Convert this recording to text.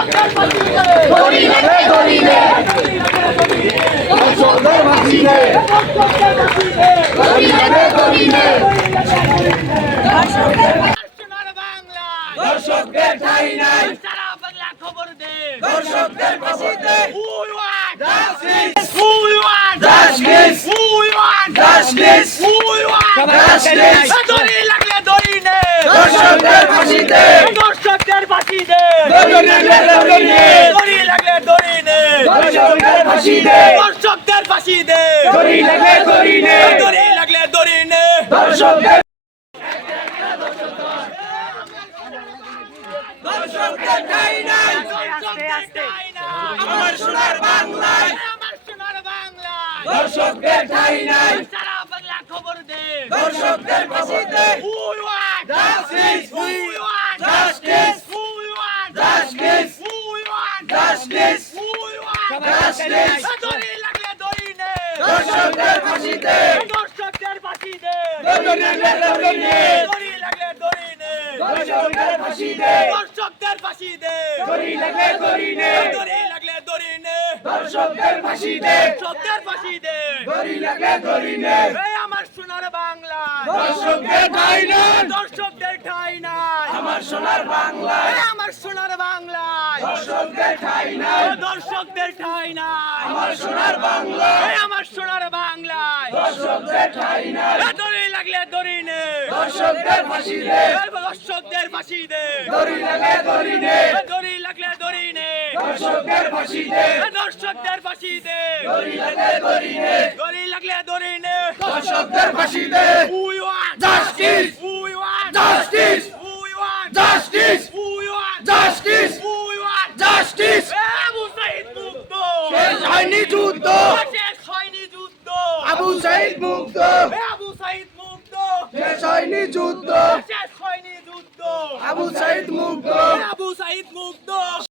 দর্শকদের ফাঁসি দে, দড়ি লাগে দড়ি দে, দর্শকদের ফাঁসি দে, দর্শকদের ফাঁসি দে, দড়ি লাগে দড়ি দে, সোনার বাংলা, দর্শকদের ঠাঁই নাই, সারা বাংলা খবর দে, দর্শকদের ফাঁসি দে, Who you want? Justice! Who you want? Justice! Who you want? Justice! Who you want? Justice! দড়ি লাগলে দড়ি নে, দর্শকদের ফাঁসি দে, দর্শকদের ফাঁসি দে, দড়ি লাগলে দড়ি নে, দড়ি লাগলে দড়ি নে, দর্শকদের ফাঁসি দে, দর্শকদের ফাঁসি দে, দড়ি লাগলে দড়ি নে, দড়ি লাগলে দড়ি নে, দর্শকদের দর্শকদের ঠাঁই নাই, আমার সোনার বাংলায়, আমার সোনার বাংলায়, দর্শকদের ঠাঁই নাই, সারা বাংলা খবর দে, দর্শকদের ফাঁসি দে, Who you want? Justice! Who you want? Justice! Who you want? Justice! Who you want? Justice! Who you want? Justice! দড়ি লাগলে দড়ি নে, দর্শকদের ফাঁসি দে, দর্শকদের ফাঁসি দে, দড়ি লাগলে দড়ি নে, দড়ি লাগলে দড়ি নে, দর্শকদের ফাঁসি দে, দর্শকদের ফাঁসি দে, দড়ি লাগলে দড়ি নে, দড়ি লাগলে দড়ি নে, দর্শকদের ফাঁসি দে, দর্শকদের ফাঁসি দে, দড়ি লাগলে দড়ি নে, এই আমার সোনার বাংলা, দর্শকদের ঠাঁই নাই, দর্শকদের ঠাঁই নাই, আমার সোনার বাংলায়, এই আমার সোনার বাংলায়, দর্শকদের ঠাঁই নাই, দর্শকদের ঠাঁই নাই, আমার সোনার বাংলায়, এই আমার সোনার বাংলায়, দর্শকদের ঠাঁই নাই, দড়ি লাগলে দড়ি নে, দর্শকদের ফাঁসি দে, দর্শকদের ফাঁসি দে, দড়ি লাগলে দড়ি নে, দড়ি লাগলে দড়ি নে, দর্শকদের ফাঁসি দে, দর্শকদের ফাঁসি দে, দড়ি লাগলে দড়ি নে, দড়ি লাগলে দড়ি নে, দর্শকদের ফাঁসি দে, Who you want? Justice! Who you want? Justice! Who you want? Justice! Who you want? Justice! Who you want? Justice! Abu Saeed মুক্ত, শেষ হয়নি যুদ্ধ, শেষ হয়নি যুদ্ধ, আবু সাইদ মুক্ত, আবু সাইদ মুক্ত, শেষ হয়নি যুদ্ধ, শেষ হয়নি যুদ্ধ, আবু সাইদ মুক্ত, আবু সাইদ মুক্ত।